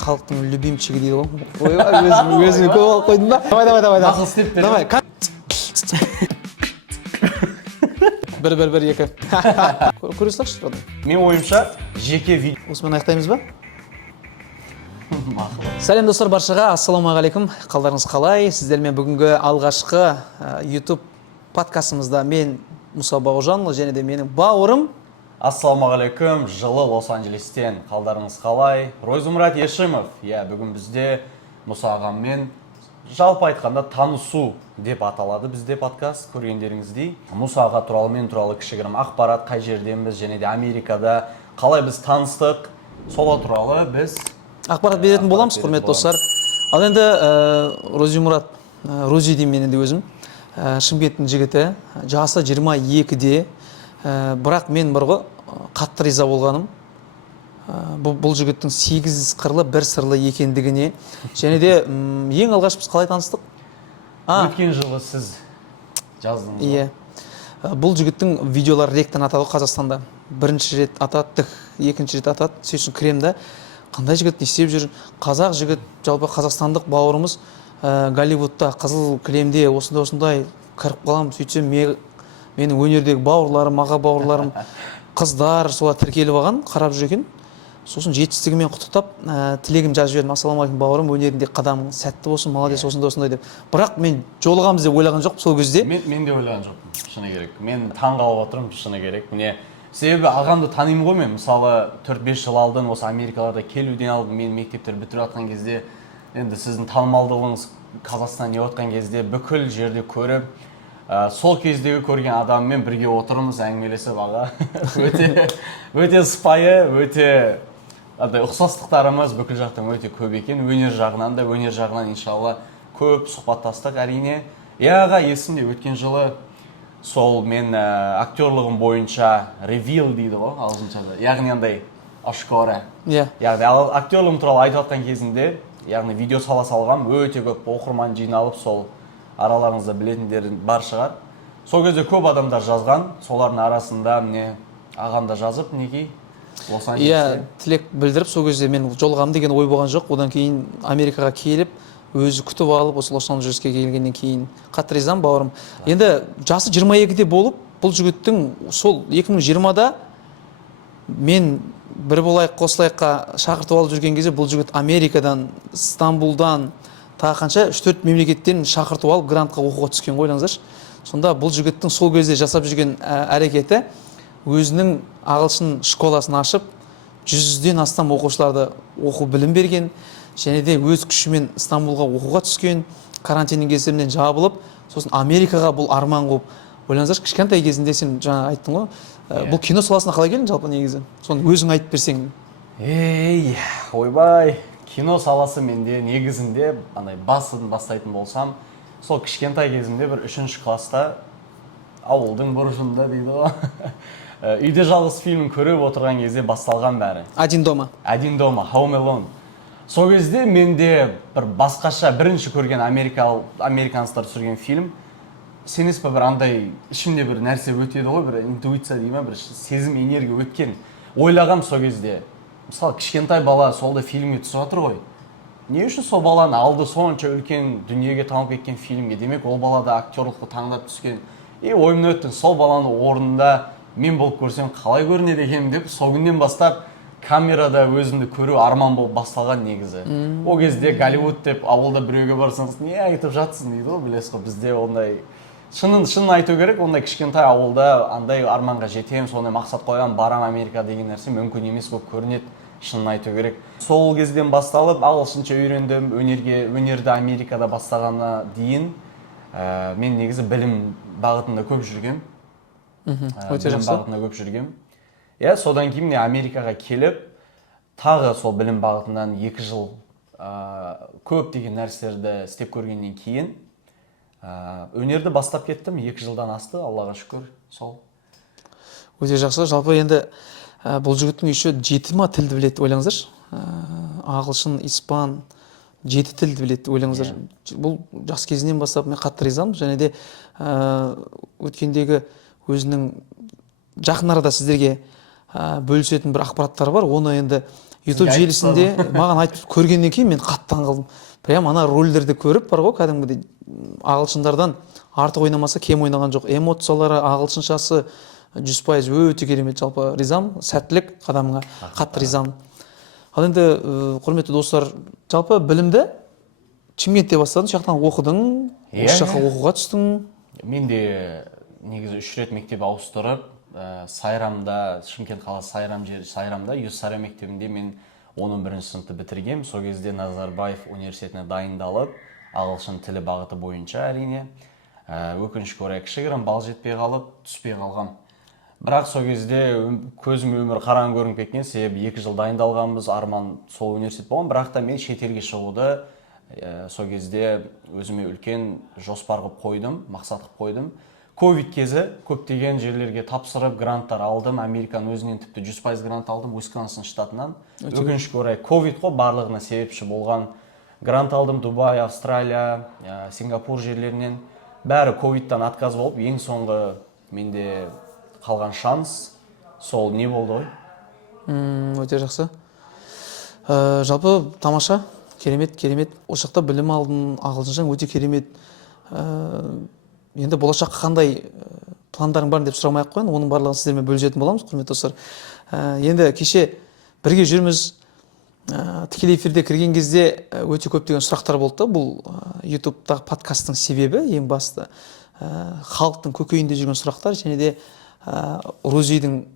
халықтың любимчигі дейді ғой. Ойбай, өзің көп алып қойдың ба? Давай. Нақыл істеп бер. Давай. Бір, екі. Көре салшы тұрады. Мен ойымша жеке видео. Осымен аяқтаймыз ба? Сәлем достар баршаға, ассалаумағалейкум. Қалдарыңыз қалай? Сіздермен бүгінгі алғашқы YouTube подкастымызда мен Мұса Бауыржанұлы және де менің бауырым. Ассалаумағалейкум, жылы Лос-Анджелестен. Қалдарыңыз қалай? Ройзумрат Ешимов. Бүгін бізде Мұса ағаммен жалпы айтқанда танысу деп аталады бізде подкаст, көргендеріңіздей. Мұса аға туралы, мен туралы кішігірім ақпарат, қай жерденбіз және де Америкада қалай біз таныстық, сола туралы біз ақпарат беретін боламыз, құрметті достар. Ал енді Рози деймін мен енді өзім. Шымкенттің жігіті, жасы 22-де. Бірақ мен бір ғой қатты риза болғаным. Бұл жігіттің 8 қырлы, 1 сырлы екендігіне. Және де ең алғаш біз қалай таныстық? Өткен жылы сіз жаздыңыз. Иә. Бұл жігіттің видеолары ректен атады Қазақстанда. Бірінші рет атады, екінші рет атады. Сөйтсін кіремді. Қандай жігіт не істеп жүр? Қазақ жігіт, жалпы қазақстандық бауырымыз Голливудта қызыл кілемде осындай кіріп қалам. Сөйтсем менің өнердегі бауырларым, аға бауырларым, қыздар солар тіркеліп алған, қарап жүр екен. Сосын жетістігімен құттықтап, тілегім жазып жібердім. Ассалаумағалейкум бауырым, өнерінде қадамың сәтті болсын, молодец, осындай деп. Бірақ мен жолығамыз деп ойлаған жоқпын сол кезде. Мен де ойлаған жоқпын, шыны керек. Мен таң қалып отырмын, шыны керек. Міне себебі ағамды танимын ғой мен. Мысалы 4-5 жыл алдын осы Америкаларда келуден алдын мен мектептер бітіріп жатқан кезде, енді сіздің танымалдығыңыз Қазақстан не отқан кезде бүкіл жерде көріп, сол кездегі көрген адаммен бірге отырмыз, әңгімелесіп аға. Өте сыпайы, өте ұқсастықтарымыз бүкіл жақтан өте көп екен. Өнер жағынан иншалла көп сұхбаттастық әрине. Аға, есімде өткен жылы сол мен актерлығым бойынша ревил дейді ғой ағылшыншада. Яғни андай ашкора. Яғни актерлығым туралы айтып жатқан кезінде, яғни видео сала салғам, өте көп оқырман жиналып, сол араларыңызда білетіндер бар шығар. Сол кезде көп адамдар жазған, солардың арасында міне ағам да жазып, неге Лос-Анджелесте. Тілек білдіріп, сол кезде мен жолығамын деген ой болған жоқ. Одан кейін Америкаға келіп, өзі күтіп алып, осы Лос-Анджелеске келгеннен кейін қатты ризамын бауырым. Енді жасы 22-де болып, бұл жігіттің сол 2020-да мен бір болайық қосылайыққа шақыртып алып жүрген кезде бұл жігіт Америкадан, Стамбулдан, тағы қанша 3-4 мемлекеттен шақыртып алып грантқа оқуға түскен ғой, ойлаңыздаршы. Сонда бұл жігіттің сол кезде жасап жүрген әрекеті өзінің ағылшын школасын ашып, 100-ден астам оқушыларды оқу білім берген, және де өз күшімен Стамбулға оқуға түскен, карантиннің кесірінен жабылып, сосын Америкаға бұл арман қылып. Ойлаңыздаршы, кішкентай кезінде сен жаңа айттың ғой, бұл кино саласына қалай келдің жалпы негізі? Соны өзің айтып берсең. Ойбай, кино саласы менде негізінде басын бастайтын болсам, сол кішкентай кезімде бір 3-ші класста ауылдың бұрышында дейді ғой. Үйде жалғыз фильм көріп отырған кезде басталған бәрі. Один дома, Home Alone. Сол кезде менде бір басқаша бірінші көрген американстар түсірген фильм. Сенес па бір андай ішімде бір нәрсе өтеді ғой, бір интуиция дейме, бір сезім, энергия өткен. Ойлағам сол кезде. Мысалы, кішкентай бала солда фильмге түсіп жатыр ғой. Не үшін сол баланы алды сонша үлкен дүниеге танып кеткен фильмге? Демек, ол балада актерлықты таңдап түскен. Ойымнан өтті, сол баланы орнында мен болып көрсем қалай көрінеді екенмін деп, сол күннен бастап камерада өзімді көру арман болып басталған негізі. Ол кезде Голливуд деп ауылда біреуге барсаңыз, не айтып жатсың дейді ғой, білесіз ғой, бізде ондай шынын айту керек, ондай кішкентай ауылда андай арманға жетем, сондай мақсат қойған, барам Америка деген нәрсе мүмкін емес болып көрінеді, шынын айту керек. Сол кезден басталып, ағылшынша үйрендім, өнерді Америкада бастағанына дейін мен негізі білім бағытында көп жүргем. Содан кейін Америкаға келіп, тағы сол білім бағытынан 2 жыл көп деген нәрселерді істеп көргеннен кейін өнерді бастап кеттім. 2 жылдан асты, Аллаға шүкір. Сол. Өте жақсы. Жалпы енді бұл жігіттің еще 7 тілді біледі, ойлаңыздаршы. Ағылшын, испан, 7 тілді біледі, ойлаңыздар. Бұл жас кезінен бастап мен қатты ризамын, және де өткендегі өзінің жақын арада сіздерге бөлісетін бір ақпараттар бар. Оны енді YouTube Сізге желісінде маған айтып көргеннен кейін мен қатты қалдым. Прям ана рөлдерді көріп бар ғой, кәдімгідей ағылшындардан артық ойнамаса кем ойнаған жоқ. Эмоциялары, ағылшыншасы 100% өте керемет. Жалпы ризамын, сәттілік адамға, қатты ризамын. Ал енді құрметті достар, жалпы білімді Шымкентте бастадың, сол жақтан оқыдың, осы жаққа оқуға түстің. Мен де негізі 3 рет мектеп ауыстырып, Сайрамда, Шымкент қаласы Сайрамда, Юссара мектебінде мен 11 сыныпты бітіргем. Сол кезде Назарбаев университетіне дайындалып, ағылшын тілі бағыты бойынша әрине. Өкінішке орай кішігірім бал жетпей қалып, түспей қалғам. Бірақ сол кезде көзім өмір қараң көрініп кеткен, себебі 2 жыл дайындалғанбыз, арман сол университет болған. Бірақ та мен шетелге шығуды сол кезде өзіме үлкен жоспар қылып қойдым, мақсат қылып қойдым. Ковид кезі көптеген жерлерге тапсырып, гранттар алдым. Американың өзінен тіпті 100% грант алдым, Уисконсин штатынан. Өкінішке орай ковид қой барлығына себепші болған. Грант алдым Дубай, Австралия, Сингапур жерлерінен. Бәрі ковидтан отказ болып, ең соңғы менде қалған шанс сол не болды ғой? Өте жақсы. Жалпы тамаша, керемет. Осы жақта білім алдың, ағылшыншаң өте керемет. Енді болашаққа қандай пландарың бар деп сұрамай-ақ қояйын, оның барлығын сіздермен бөлісетін боламыз, құрметті достар. Енді кеше бірге жүрміз, тікелей эфирде кірген кезде өте көптеген сұрақтар болды. Бұл YouTube-тағы подкасттың себебі ең басты халықтың көкейінде жүрген сұрақтар, және де Розидің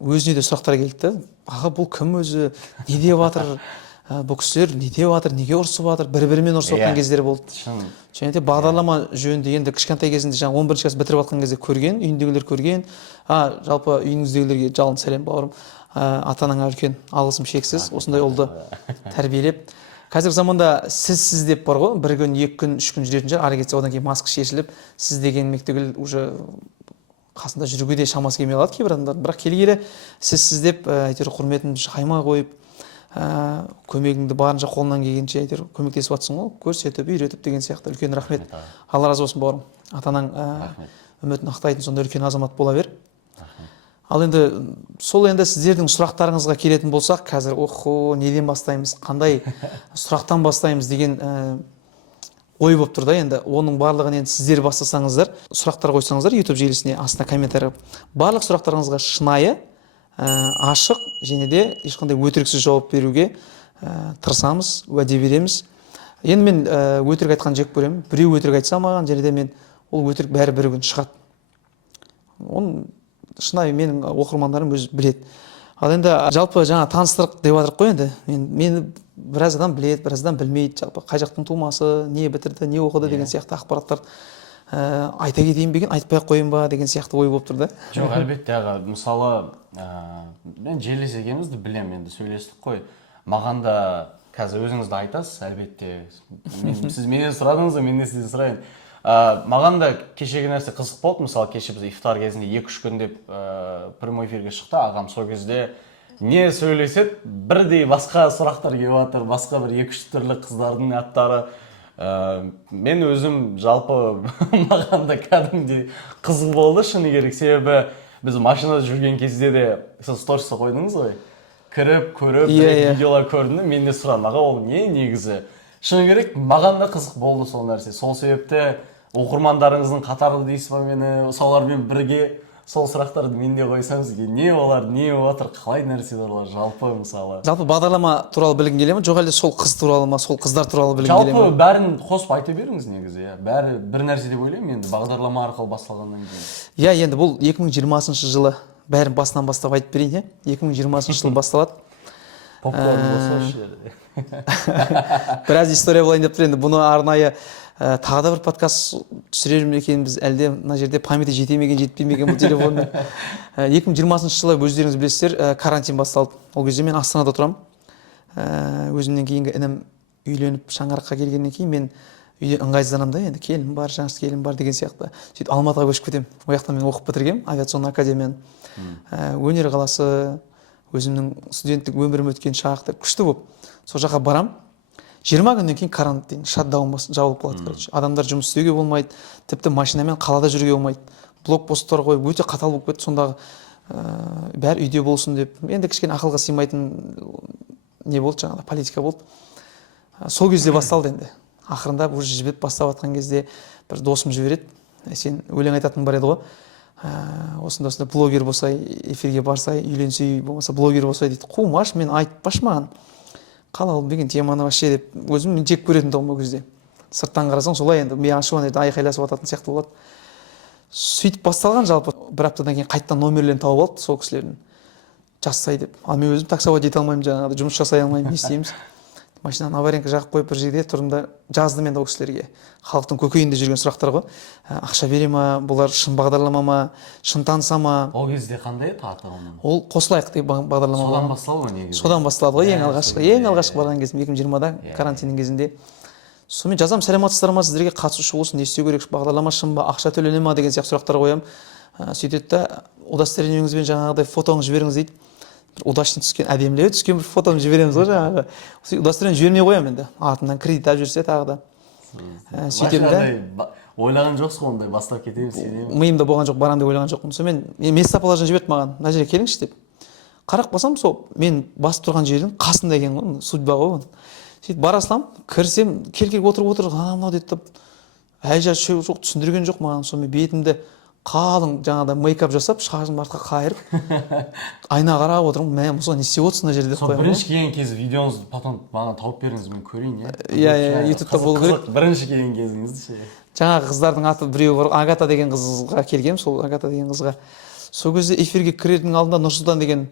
өзіне де сұрақтар келді. Аға, бұл кім өзі, не деп жатыр, бұл кісілер не деп жатыр, неге ұрысып жатыр, бір-бірімен ұрысып жатқан кездері болды. Және де бағдарлама жөнінде енді кішкентай кезінде жаңа 11 класс бітіріп жатқан кезде көрген, үйіндегілер көрген. Жалпы үйіңіздегілерге жалын сәлем бауырым. Ата-анаңа үлкен алғысым шексіз, осындай ұлды тәрбиелеп. Қазіргі заманда сіз деп бар ғой, 1 күн, 2 күн, 3 күн жүретін шығар, ары кетсе одан кейін маска шешіліп, сіз деген мектегіл уже қасында жүруге де шамасы келмей қалады кейбір адамдар. Бірақ келгелі сіз деп әйтеуір құрметімді қаймай қойып, көмегіңді барынша қолынан келгенше әйтеуір көмектесіп жатсың ғой, көрсетіп, үйретіп деген сияқты үлкен рахмет. Алла разы болсын бауырым. Атаның үмітін ақтайтын сондай үлкен азамат бола бер. Ал енді сол енді сіздердің сұрақтарыңызға келетін болсақ, қазір неден бастаймыз, қандай сұрақтан бастаймыз деген ой болып тұр да. Енді оның барлығын енді сіздер бастасаңыздар, сұрақтар қойсаңыздар YouTube желісіне астына комментарий. Барлық сұрақтарыңызға шынайы, ашық және де ешқандай өтіріксіз жауап беруге тырысамыз, уәде береміз. Енді мен өтірік айтқан жек көремін. Біреу өтірік айтса маған, және де мен ол өтірік бәрі бір күн шығады. Оны шынайы менің оқырмандарым өзі біледі. Ал енді жалпы жаңа таныстырық деп жатырық қой енді. Мені біраз адам біледі, біраз адам білмейді. Жалпы қай жақтың тумасы, не бітірді, не оқыды деген сияқты ақпараттар айта кетейін бе екен, айтпай-ақ қойын ба деген сияқты ой болып тұр да. Жоқ, әлбетте аға. Мысалы, мен желіс екенімізді білемін, енді сөйлестік қой. Маған да қазір өзіңізді айтасыз, әлбетте. Сіз менен сұрадыңыз, мен де сізден сұрайын. Маған да кешегі нәрсе қызық болды. Мысалы, кеше біз ифтар кезінде 2-3 күн деп прямой эфирге шықты. Ағам сол кезде не сөйлеседі, бірдей басқа сұрақтар келіп жатыр, басқа бір 2-3 түрлі қыздардың аттары. Мен өзім жалпы маған да кәдімгідей қызық болды, шыны керек. Себебі біз машинада жүрген кезде де сіз сторисқа қойдыңыз ғой. Кіріп, көріп, видеолар көрдім, мен де сұрадым, аға ол не негізі? Шыны керек, маған да қызық болды сол нәрсе. Сол себепті оқырмандарыңыздың қатарлы дейсіз ба мені, солармен бірге сол сұрақтарды мен де қойсаңыз, не олар, не отыр, қалай нәрселер олар жалпы мысалы. Жалпы бағдарлама туралы білгің келе ме, жоқ әлде сол қыз туралы ма, сол қыздар туралы білгің келе ме? Жалпы бәрін қосып айта беріңіз негізі. Бәрі бір нәрсе деп ойлаймын енді бағдарлама арқылы басталғаннан кейін. Енді бұл 2020 жылы бәрін басынан бастап айтып берейін, 2020 жыл басталады. Попкорн болса біраз история болайын деп тұр. Енді бұны арнайы тағы да бір подкаст түсірер ме екенбіз, әлде мына жерде памяти жете ме екен, жетпей ме екен бұл телефонмен. 2020 жылы өздеріңіз білесіздер, карантин басталды. Ол кезде мен Астанада тұрамын. Өзімнен кейінгі інім үйленіп шаңыраққа келгеннен кейін мен үйде ыңғайсызданамын да, енді келін бар, жаңсыз келін бар деген сияқты. Сөйтіп Алматыға көшіп кетемін. Ол жақтан мен оқып бітіргем авиационный академияны. Өнер қаласы, өзімнің студенттік өмірім өткен шақ деп күшті болып сол жаққа барам. 20 күннен кейін карантин, шатдаун жабылып қалады. Адамдар жұмыс істеуге болмайды, тіпті машинамен қалада жүруге болмайды. Блокпосттар қойып өте қатал болып кетті. Сондағы бәрі үйде болсын деп. Енді кішкене ақылға сыймайтын не болды жаңағыдай политика болды. Сол кезде басталды енді. Ақырындап уже жібіп бастап жатқан кезде бір досым жібереді. Сен өлең айтатын бар еді ғой. Осында блогер болсай, эфирге барсай, үйленсей, болмаса блогер болсай дейді. Қумаш, мен айтпаш маған. Қалалым деген теманы вообще деп өзім жек көретін тұғым ол кезде. Сырттан қарасаң солай енді мен ашуан еді айқайласып жататын сияқты болады. Сөйтіп басталған жалпы бір аптадан кейін қайттан номерлерін тауып алды сол кісілердің. Жасай деп. Ал мен өзім таксовать ете алмаймын жаңағыдай жұмыс жасай алмаймын, не істейміз. Машинаны аварийка жағып қойып бір жерде тұрдым да жаздым енді ол кісілерге. Халықтың көкейінде жүрген сұрақтар ғой. Ақша бере ма, бұлар шын бағдарлама ма, шын таныса ма? Ол кезде қандай еді аты оның? Ол қосылайық деп бағдарлама. Содан басталды ғой негізі. Содан басталды ғой ең алғашқы барған кезім 2020-да карантиннің кезінде. Сонымен жазам, сәлеметсіздер ма, сіздерге қатысушы болсын, не істеу керек, бағдарлама шын ба, ақша төлене ма деген сияқты сұрақтар қоямын. Сөйтеді да удостоверениеңізбен жаңағыдай фотоңызды жіберіңіз дейді. Удачный түскен, әдемілеу түскен бір фотоны жібереміз ғой жаңағы. Удостоверение жібермей қоямын енді. Артынан кредит алып жүрсе тағы да. Сөйтемін да. Ойлаған жоқсыз ғой ондай бастап кетеміз сен. Миымда болған жоқ, барам деп ойлаған жоқпын. Сонымен местоположение жіберді маған. Мына жерге келіңізші деп. Қарап қалсам сол мен басып тұрған жердің қасында екен ғой, судьба ғой. Сөйтіп бара салам, кірсем, кел отырып, мынау дейді. Әлжа жоқ, түсіндірген жоқ маған. Сонымен бетімді қалың жаңағыдай мейкап жасап, шашымды артқа қайырып, айна қарап отырмын. Мен осыған не істеп отырсың мына жерде деп қоямын. Бірінші келген кез видеоңызды потом маған тауып беріңіз, мен көрейін, иә. Иә, ютубта болу керек. Бірінші келген кезіңізді ше. Жаңағы қыздардың аты біреуі бар, Агата деген қызға келгем, сол Агата деген қызға. Сол кезде эфирге кірердің алдында Нұрсұлтан деген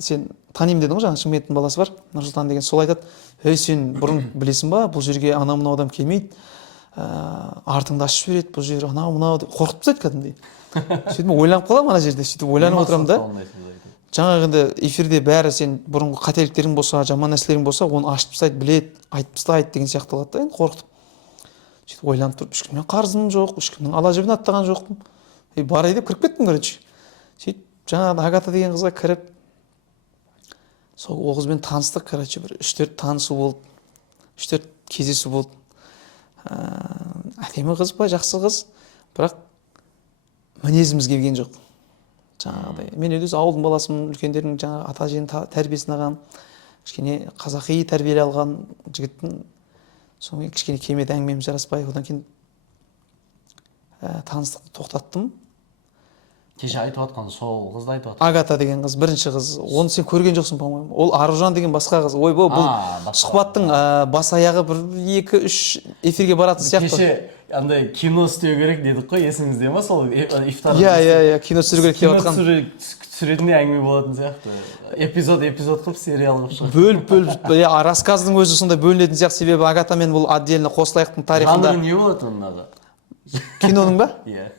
сен танимын дедің ғой, жаңағы Шымкенттің баласы бар, Нұрсұлтан деген, сол айтады: "Ей, сен бұрын білесің ба, бұл жерге анау-мынау адам келмейді. Артыңды ашып жібереді, бұл жер анау-мынау" деп қорқытып тастайды кәдімгідей. Сөйтіп ойланып қаламын ана жерде, сөйтіп ойланып отырамын да. Жаңағы енді эфирде бәрі сен бұрынғы қателіктерің болса, жаман нәрселерің болса, оны ашып тастайды, біледі, айтып тастайды деген сияқты болады да, енді қорқытып. Сөйтіп ойланып тұрып, ешкімнен қарызым жоқ, ешкімнің ала жібін аттаған жоқпын. Барай деп кіріп кеттім, короче. Сөйтіп жаңағы Агата деген қызға кіріп, сол ол қызбен таныстық, короче, бір 3-4 танысу болды, 3-4 кездесу болды. Әдемі қыз ба, жақсы қыз, бірақ мінезіміз келген жоқ. Жаңағыдай, мен өз ауылдың баласымын, үлкендердің жаңағы ата әженің тәрбиесін алған, кішкене қазақи тәрбиелі алған жігіттің. Сонымен кішкене кемеді, әңгімеміз жараспай, одан кейін таныстықты тоқтаттым. Кеше айтып жатқан сол қызды айтып жатқан. Агата деген қыз, бірінші қыз. Оны сен көрген жоқсың, по-моему. Ол Аружан деген басқа қыз. Ойбой, бұл сұхбаттың бас аяғы бір 2-3 эфирге баратын сияқты. Кеше андай кино істеу керек дедік қой, есіңізде ма сол ифтар? Иә, кино түсіру керек деп жатқан. Түсіретіндей әңгіме болатын сияқты. Эпизод қылып сериал қылып шығады. Бөліп, рассказдың өзі сондай бөлінетін сияқты, себебі Агата мен бұл отдельно қосылайықтың тарихында. Жанры не болады ондағы? Киноның ба? Иә.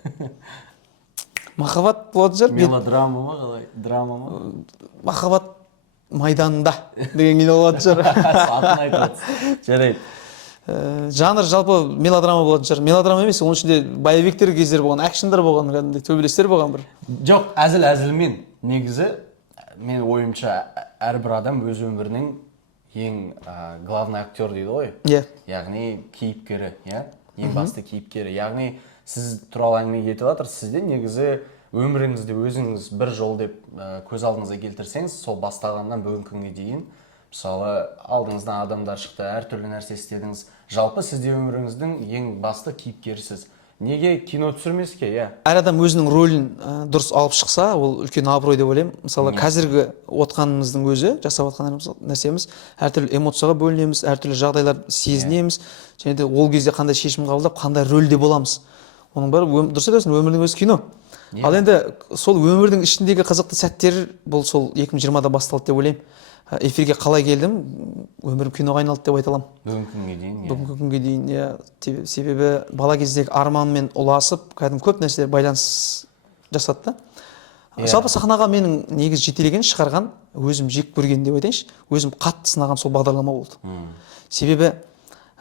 Махаббат болатын шығар. Мелодрама ма, қалай? Драма ма? Махаббат майданында деген кино болатын шығар. Атын айтып отырсыз. Жарайды. Жанр жалпы мелодрама болатын шығар. Мелодрама емес, оның ішінде боевиктер кездер болған, экшндар болған, кәдімгідей төбелестер болған бір. Жоқ, әзіл-әзілмен. Негізі мен ойымша әрбір адам өз өмірінің ең главный актер дейді ғой. Иә. Яғни кейіпкері, иә? Ең басты кейіпкері. Яғни сіз туралы әңгіме кетіп жатыр, сізде негізі өміріңізде өзіңіз бір жол деп көз алдыңызға келтірсеңіз, сол бастағаннан бүгінгі күнге дейін, мысалы, алдыңыздан адамдар шықты, әртүрлі нәрсе істедіңіз. Жалпы сізде өміріңіздің ең басты кейіпкерісіз. Неге кино түсірмеске, иә? Әр адам өзінің рөлін дұрыс алып шықса, ол үлкен абырой деп ойлаймын. Мысалы, қазіргі отқанымыздың өзі, жасап отқан нәрсеміз, әртүрлі эмоцияға бөлінеміз, әртүрлі жағдайлар сезінеміз, және де ол кезде қандай шешім қабылдап, қандай рөлде боламыз. Оның бәрі дұрыс айтасың, өмірдің өзі кино. Ал енді сол өмірдің ішіндегі қызықты сәттер бұл сол 2020-да басталды деп ойлаймын. Эфирге қалай келдім, өмірім киноға айналды деп айта аламын. Бүгінгі күнге дейін, иә. Бүгінгі күнге дейін, иә. Себебі бала кездегі арманмен ұласып, кәдімгі көп нәрселер байланыс жасады да. Жалпы сахнаға менің негіз жетелеген, шығарған, өзім жек көрген деп айтайыншы, өзім қатты сынаған сол бағдарлама болды. Себебі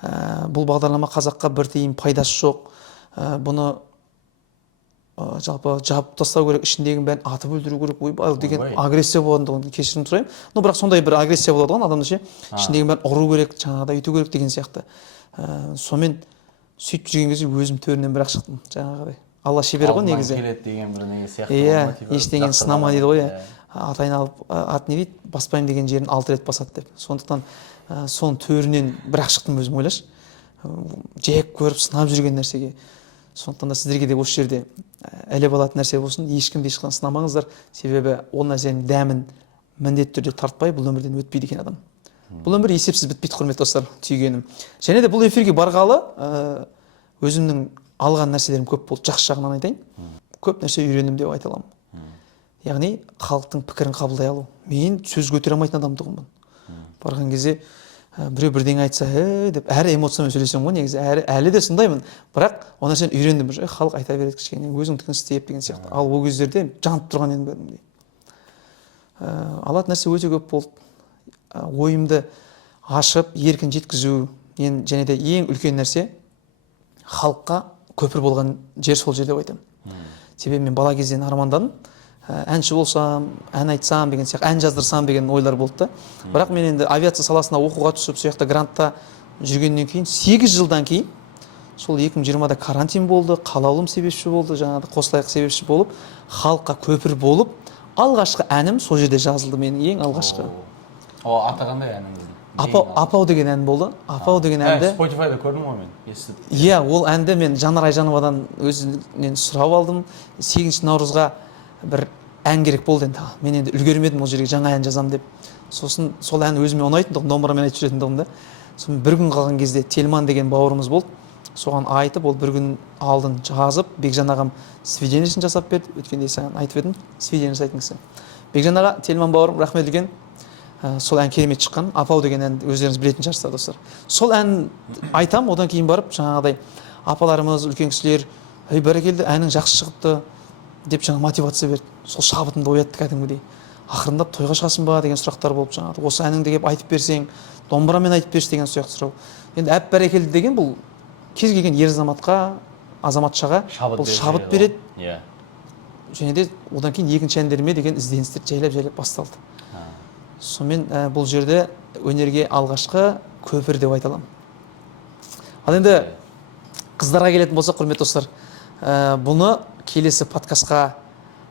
бұл бағдарлама қазаққа бір тиын пайдасы жоқ. Бұны жалпы жабып тастау керек, ішіндегінің бәрін атып өлтіру керек, ойбай деген агрессия болатындығын кешірім сұраймын. Но бірақ сондай бір агрессия болады ғой адамда ше, ішіндегінің бәрін ұру керек, жаңағыдай өйту керек деген сияқты. Сонымен сөйтіп жүрген кезде өзім төрінен бірақ шықтым, жаңағыдай. Алла шебер ғой негізі. Келеді деген бір неге сияқты. Иә, ештеңені сынама дейді ғой. атайын алып ат не дейді, баспаймын деген жерін 6 рет басады деп. Сондықтан соның төрінен бір-ақ шықтым өзім, ойлашы. Жек көріп сынап жүрген нәрсеге. Сондықтан да сіздерге де осы жерде іліп алатын нәрсе болсын, ешкімді ешқашан сынамаңыздар, себебі ол нәрсенің дәмін міндетті түрде тартпай бұл өмірден өтпейді екен адам. Бұл өмір есепсіз бітпейді, құрметті достар, түйгенім. Және де бұл эфирге барғалы өзімнің алған нәрселерім көп болды. Жақсы жағынан айтайын, көп нәрсе үйрендім деп айта аламын. Яғни халықтың пікірін қабылдай алу. Мен сөз көтере алмайтын адамдығымын. Барған кезде біреу бірдеңе айтса, деп әр эмоциямен сөйлесем ғой, негізі әлі де сондаймын. Бірақ ол нәрсені үйрендім. Халық айта береді кішкене, өзіңдікін істеп деген сияқты. Ал ол кездерде жанып тұрған едім бәрімдей. Алатын нәрсе өте көп болды. Ойымды ашып, еркін жеткізу, және де ең үлкен нәрсе халыққа көпір болған жер сол жерде деп айтамын. Себебі мен бала кезден армандадым. Әнші болсам, ән айтсам деген сияқты, ән жаздырсам деген ойлар болды да. Бірақ мен енді авиация саласына оқуға түсіп, сол жақта грантта жүргеннен кейін, 8 жылдан кейін, сол 2020-да карантин болды, қалаулым себепші болды, жаңағы қосылайық себепші болып, халыққа көпір болып, алғашқы әнім сол жерде жазылды, менің ең алғашқы. О, аты қандай әніңіздің? Апау деген ән болды. Апау деген әнді Spotify-да көрдім ғой мен, естіп. Иә, ол әнді мен Жанар Айжановадан өзінен сұрап алдым. 8 наурызға бір ән керек болды енді. Мен енді үлгермедім ол жерге жаңа ән жазам деп. Сосын сол ән өзіме ұнайтындығын, домбырамен айтып жүретіндігім да. Сосын бір күн қалған кезде Тельман деген бауырымыз болды. Соған айтып, ол бір күн алдын жазып, Бекжан ағам сведениясын жасап берді. Өткенде саған айтып едім, сведения жасайтын кісі. Бекжан аға, Тельман бауырым, рахмет үлкен. Сол ән керемет шыққан. Апау деген әнді өздеріңіз білетін шығарсыздар, достар. Сол ән айтам, одан кейін барып жаңағыдай апаларымыз, үлкен кісілер, "Ей, бәрекелді, әнің жақсы шығыпты" деп жаңа мотивация берді. Сол шабытымды оятты кәдімгідей. Ақырындап тойға шығасың ба деген сұрақтар болып жаңағы. Осы әніңді келіп айтып берсең, домбырамен айтып берші деген сияқты сұрау. Енді әп бәрекелді деген бұл кез келген ер азаматқа, азаматшаға бұл шабыт береді. Иә. Және де одан кейін екінші әндеріме деген ізденістер жайлап басталды. Сонымен бұл жерде өнерге алғашқы көпір деп айта аламын. Ал енді қыздарға келетін болсақ, құрметті достар, бұны келесі подкастқа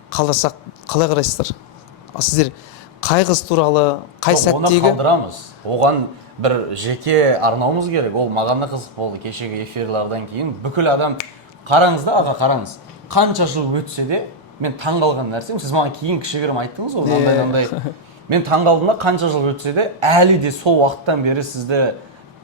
қалдырсақ қалай қарайсыздар? Сіздер қай қыз туралы, қай сәттегі? Оны қалдырамыз. Оған бір жеке арнауымыз керек. Ол маған да қызық болды кешегі эфирлардан кейін. Бүкіл адам қараңыз да, аға қараңыз. Қанша жыл өтсе де мен таңғалған нәрсем, сіз маған кейін кішігірім айттыңыз ғой, мынандай. Мен таңғалдым да, қанша жыл өтсе де әлі де сол уақыттан бері сізді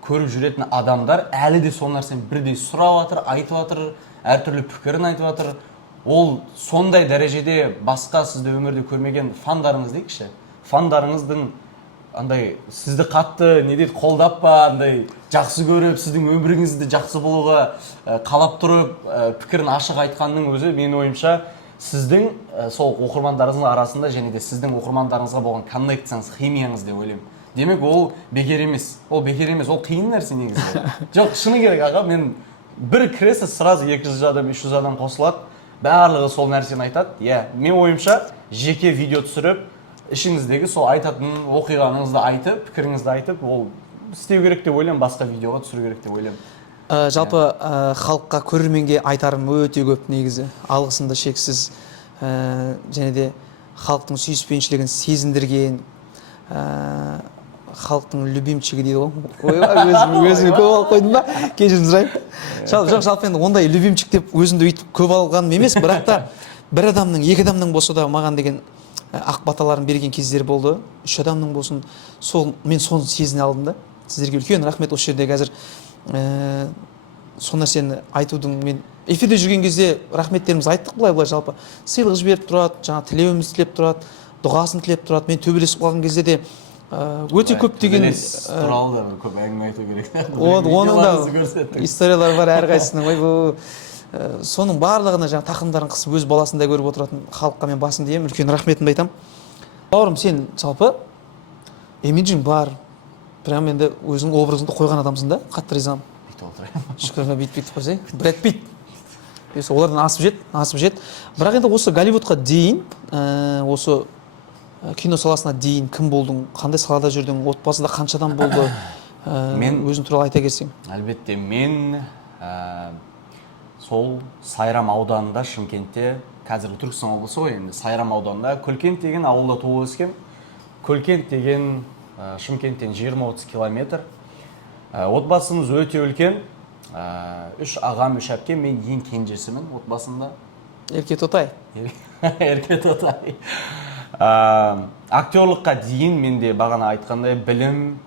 көріп жүретін адамдар әлі де сол нәрсені бірдей сұрап жатыр, айтып жатыр, әртүрлі пікірін айтып жатыр. Ол сондай дәрежеде басқа сізді өмірде көрмеген фандарыңыз дейікші. Фандарыңыздың андай сізді қатты не дейді, қолдап па, андай жақсы көріп, сіздің өміріңізді жақсы болуға қалап тұрып, пікірін ашық айтқанның өзі менің ойымша сіздің сол оқырмандарыңыздың арасында және де сіздің оқырмандарыңызға болған коннекцияңыз, химияңыз деп ойлаймын. Демек ол бекер емес. Ол бекер емес, ол қиын нәрсе негізі. Жоқ, шыны керек аға, мен бір кіресіз сразу 200 адам, 300 адам қосылады. Барлығы сол нәрсені айтады. Иә, мен ойымша жеке видео түсіріп, ішіңіздегі сол айтатын оқиғаңызды айтып, пікіріңізді айтып, ол істеу керек деп ойлаймын, басқа видеоға түсіру керек деп ойлаймын. Жалпы халыққа, көрерменге айтарым өте көп негізі. Алғысымды шексіз, және де халықтың сүйіспеншілігін сезіндірген, халықтың любимчигі дейді ғой. Өзіме көп алып қойдым ба? Кешірім сұраймын. Жоқ, жалпы енді ондай любимчик деп өзімді өйтіп көп алғаным емес, бірақ та бір адамның, екі адамның болса да маған деген ақ баталарын берген кездер болды. 3 адамның болсын, мен соны сезіне алдым да. Сіздерге үлкен рахмет. Осы жерде қазір сол нәрсені айтудың, мен эфирде жүрген кезде рахметтерімізді айттық былай жалпы. Сыйлық жіберіп тұрады, жаңа тілеуіміз тілеп тұрады, дұғасын тілеп тұрады. Мен төбелесіп қалған кезде де өте көп деген туралы да көп әңгіме айту керек. Оның да историялар бар әрқайсысының. Соның барлығына жаңа тақымдарын қысып өз баласындай көріп отыратын халыққа мен басымды иемін, үлкен рахметімді айтамын. Бауырым, сен жалпы имиджің бар. Прям енді өзің образыңды қойған адамсың да, қатты ризамын. Бүйтіп отырайын. Шүкір, бүйтіп қойсай. Брэд Питт. Олардан асып жет. Бірақ енді осы Голливудқа дейін, осы кино саласына дейін кім болдың, қандай салада жүрдің, отбасында қанша адам болды? Мен өзің туралы айта келсең. Әлбетте, мен сол Сайрам ауданында, Шымкентте қазіргі Түркістан облысы ғой енді Сайрам ауданында Көлкент деген ауылда туып өскем. Көлкент деген Шымкенттен 20-30 километр. Отбасымыз өте үлкен. 3 ағам, 3 әпкем, мен ең кенжесімін отбасында. Ерке тотай. Ерке тотай. Актерлыққа дейін менде бағана айтқандай білім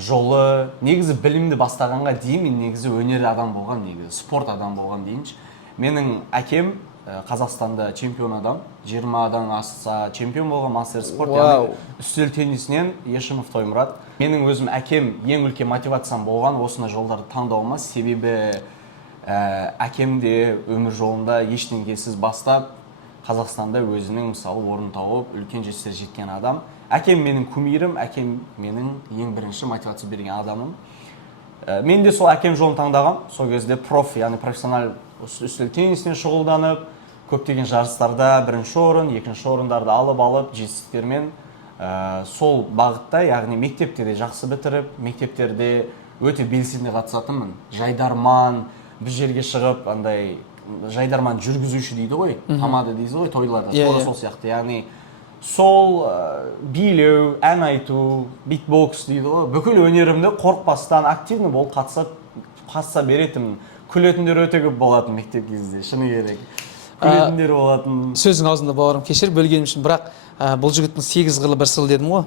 жолы, негізі білімді бастағанға дейін мен негізі өнер адам болған, негізі спорт адам болған дейінші. Менің әкем Қазақстанда чемпион адам, 20-дан асса чемпион болған мастер спорт, яғни үстел теннисінен Ешімов Тоймұрат. Менің өзім әкем ең үлкен мотивациям болған осындай жолдарды таңдауыма, себебі әкем де өмір жолында ештеңкесіз бастап Қазақстанда өзінің мысалы орын тауып үлкен жетістіктерге жеткен адам. Әкем менің кумирім, әкем менің ең бірінші мотивация берген адамым. Мен де сол әкем жолын таңдағам. Сол кезде яғни профессионал үстел теннисінен шұғылданып, көптеген жарыстарда бірінші орын, екінші орындарды алып жетістіктермен сол бағытта, яғни мектептерде жақсы бітіріп, мектептерде өте белсенді қатысатынмын. Жайдарман, бір жерге шығып, андай жайдарман жүргізуші дейді ғой, тамада дейді ғой, тойларда, сол сияқты. Яғни сол билеу, ән айту, битбокс дейді ғой, бүкіл өнерімді қорықпастан активны болып қатыса беретінмін. Күлетіндер өте көп болатын мектеп кезде, шыны керек. Күлетіндер болатын. Сөзің аузында бауырым, кешір бөлгенім үшін, бірақ бұл жігіттің 8 қырлы бір сыл дедім ғой.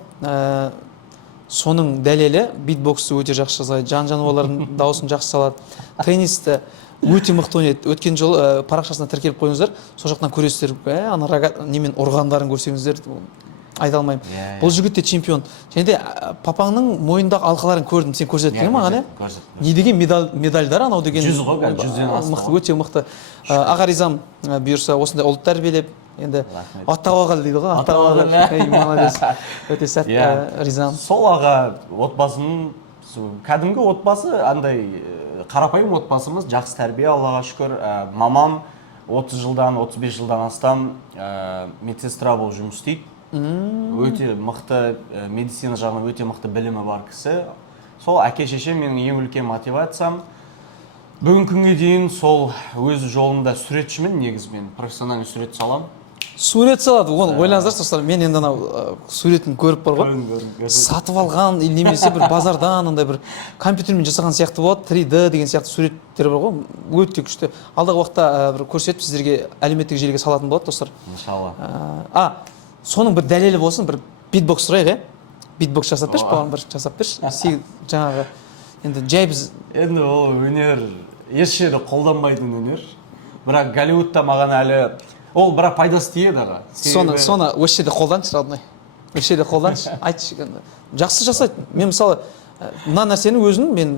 Соның дәлелі битбоксты өте жақсы жасайды, жан-жануарлардың дауысын жақсы салады. Теннисті өте мықты ойнайды. Өткен жолы парақшасына тіркеліп қойыңыздар, сол жақтан көресіздер, ана немен ұрғандарын көрсеңіздер, айта алмаймын. Бұл жігіт те чемпион. Және де папаңның мойнындағы алқаларын көрдім, сен көрсеттің маған, не деген медальдар анау деген. 100 ғой, 100-ден асты. Өте мықты. Аға ризам бұйырса осындай ұлт тәрбиелеп, енді аттауға дейді ғой, аттауға. Молодец. Өте сәтті ризам. Сол аға отбасының кәдімгі отбасы, андай қарапайым отбасымыз, жақсы тәрбие, Аллаға шүкір. Мамам 30 жылдан, 35 жылдан астам медсестра болып жұмыс істейді. Өте мықты медицина жағынан өте мықты білімі бар кісі. Сол әке шешем менің ең үлкен мотивациям. Бүгін күнге дейін сол өз жолында суретшімін, негізі мен профессиональный сурет салам. Сурет салады, оны ойлаңыздар достар, мен енді анау суретін көріп бар ғой. Сатып алған, немесе бір базардан андай бір компьютермен жасаған сияқты болады, 3D деген сияқты суреттер бар ғой. Өте күшті. Алдағы уақытта бір көрсетіп сіздерге әлеуметтік желіге салатын болады достар. Иншалла. Соның бір дәлелі болсын, бір битбокс сұрайық, битбокс жасап берші, бауырым бір жасап берші. Жаңағы енді жай біз енді ол өнер еш жерде қолданбайтын өнер. Бірақ Голливудта маған әлі ол бірақ пайдасы тиеді аға. Соны осы жерде қолданшы, родной. Осы жерде қолданшы, айтшы. Жақсы жасайды. Мен мысалы мына нәрсені өзін мен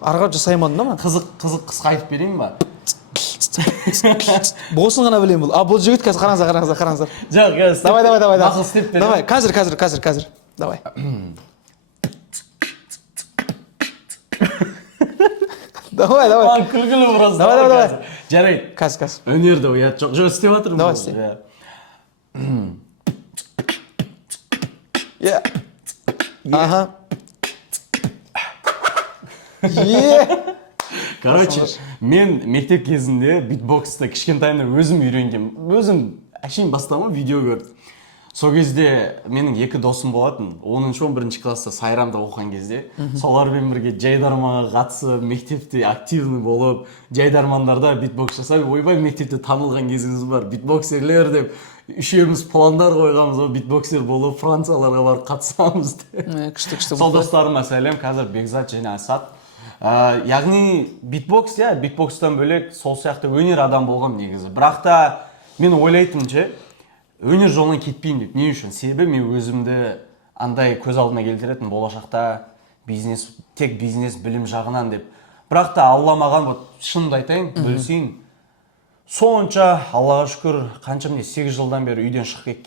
арғы жасаймадым да ма? Қызық қысқа айтып берейін ба? Босын ғана білейін бұл. Бұл жігіт қазір қараңыздар. Жоқ, қазір. Давай. Нақыл істеп берейін. Давай, қазір. Давай. Давай. Күлгілі біраз. Давай. Жарайды. Қазір. Өнерді ұят жоқ. Жоқ, істеп жатырмын. Давай, істе. Ага. Короче, мен мектеп кезінде битбоксты кішкентайымда өзім үйренгем. Өзім әшейін бастама видео көрдім. Сол кезде менің 2 досым болатын. 10-11 класста Сайрамда оқыған кезде. Солармен бірге жайдарманға қатысып, мектепте активный болып, жайдармандарда битбокс жасап, ойбай мектепте танылған кезіміз бар. Битбоксерлер деп үшеуміз пландар қойғанбыз, битбоксер болып Францияларға барып қатысамыз деп. Күшті. Сол достарыма сәлем, қазір Бекзат және Асат. Яғни битбокстан бөлек сол сияқты өнер адам болғам негізі. Бірақ та мен ойлайтынымша өнер жолынан кетпеймін деп. Не үшін? Себебі мен өзімді андай көз алдына келтіретін болашақта тек бизнес білім жағынан деп. Бірақ та Алла маған шынымды айтайын, бөлісейін. Сонша Аллаға шүкір қанша 8 жылдан бері үйден шығып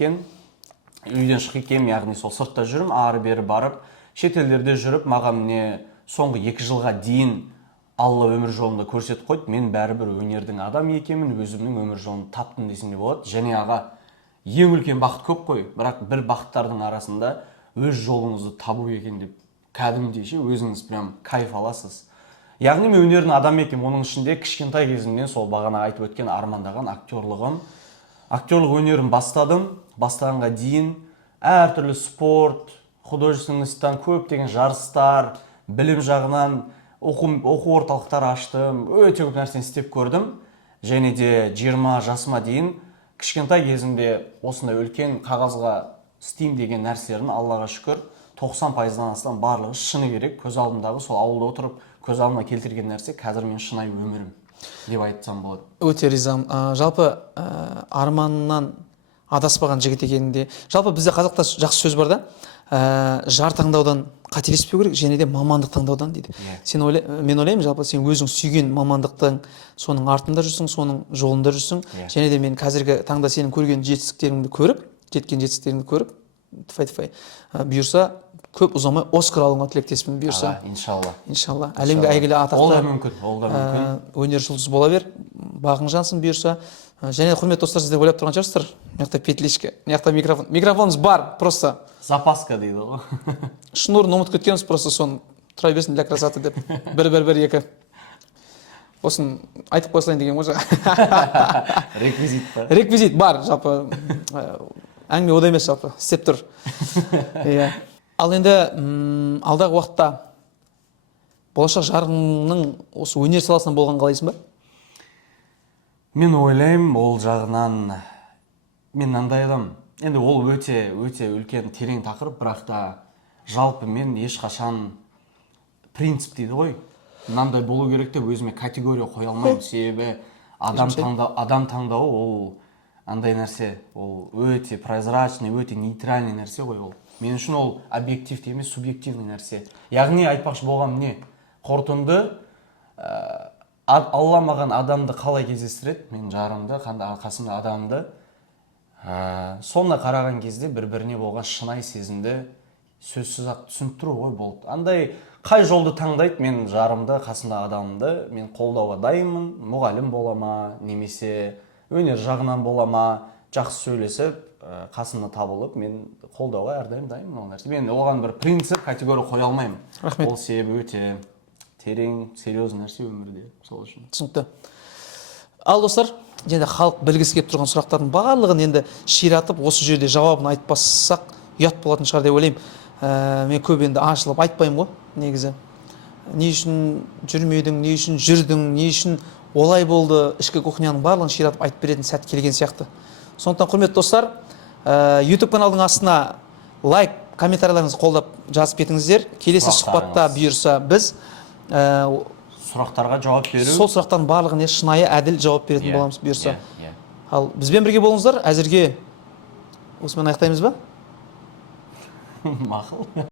кеткен, яғни сол сыртта жүрім, ары-бері барып, шетелдерде жүріп, маған соңғы 2 жылға дейін Алла өмір жолында көрсетіп қойды. Мен бәрібір өнердің адам екенмін, өзімнің өмір жолын таптым десем де болады. Және аға, ең үлкен бақыт көп қой, бірақ бір бақыттардың арасында өз жолыңызды табу екен деп кәдімгідей өзіңіз прям кайф аласыз. Яғни мен өнердің адам екенмін, оның ішінде кішкентай кезімнен сол бағана айтып өткен армандаған актерлығым актерлік өнерін бастағанға дейін әртүрлі спорт, художественностьтан көптеген жарыстар, білім жағынан оқу орталықтар аштым, өте көп нәрсені істеп көрдім. Және де 20 жасыма дейін кішкентай кезімде осындай үлкен қағазға істеймін деген нәрселерін Аллаға шүкір 90%-дан астам барлығы шыны керек. Көз алдымдағы сол ауылда отырып көз алдыма келтірген нәрсе қазір мен шынайы өмірім деп айтсам болады. Өте ризамын. Жалпы арманынан адаспаған жігіт екенінде. Жалпы бізде қазақта жақсы сөз бар да, жар таңдаудан қателеспеу керек, және де мамандық таңдаудан дейді. Мен ойлаймын, жалпы сен өзің сүйген мамандықтың соның артында жүрсің, соның жолында жүрсің. Және де мен қазіргі таңда сенің көрген жетістіктеріңді көріп, тфай бұйырса көп ұзамай Оскар алуыңа тілектеспін, бұйырса. Иншалла. Әлемге әйгілі атақты өнер жұлдызы бола бер, бағың жансын бұйырса. Және құрметті достар, сіздер ойлап тұрған шығарсыздар, мына петличка, мына микрофонымыз бар, просто запаска дейді ғой. Шнурын ұмытып кеткенбіз, просто соны тұра берсін для красоты деп. Бір. Осын айтып қойсайын деген ғой. Реквизит бар. Реквизит бар, жалпы. Әңгіме ода емес, жалпы. Істеп тұр. Ал енді алдағы уақытта болашақ жарыңның осы өнер саласынан болған қалайсың ба? Мен ойлаймын, ол жағынан мен мынандай адам. Енді ол өте үлкен терең тақырып, бірақ та жалпы мен ешқашан принцип дейді ғой. Мынандай болу керек деп өзіме категория қоя алмаймын. Себебі адам таңдауы ол андай нәрсе, ол өте прозрачный, өте нейтральный нәрсе ғой ол. Мен үшін ол объективті емес, субъективный нәрсе. Яғни айтпақшы болғам не? Қорытынды Алла маған адамды қалай кездестіреді, мен жарымды, қасымда адамды, сонына қараған кезде бір-біріне болған шынайы сезімді сөзсіз-ақ түсініп тұру ғой болды. Андай қай жолды таңдайды, мен жарымды, қасымда адамды, мен қолдауға дайынмын, мұғалім бола ма, немесе өнер жағынан бола ма, жақсы сөйлесіп, қасымда табылып, мен қолдауға әрдайым дайынмын ол нәрсе. Мен оған бір принцип, категория қоя алмаймын. Рахмет. Ол себебі өте терең, серьезный нәрсе өмірде, сол үшін. Түсінікті. Ал достар, енді халық білгісі келіп тұрған сұрақтардың барлығын енді ширатып, осы жерде жауабын айтпассақ, ұят болатын шығар деп ойлаймын. Мен көп енді ашылып айтпаймын ғой, негізі. Не үшін жүрмедің, не үшін жүрдің, не үшін олай болды, ішкі кухняның барлығын ширатып айтып беретін сәт келген сияқты. Сондықтан, құрметті достар, YouTube каналдың астына лайк, комментарийлеріңізді қолдап жазып кетіңіздер. Келесі сұхбатта бұйырса біз сұрақтарға жауап беру. Сол сұрақтардың барлығын шынайы, әділ жауап беретін боламыз бұйырса. Ал бізбен бірге болыңыздар. Әзірге осымен аяқтаймыз ба? Мақұл.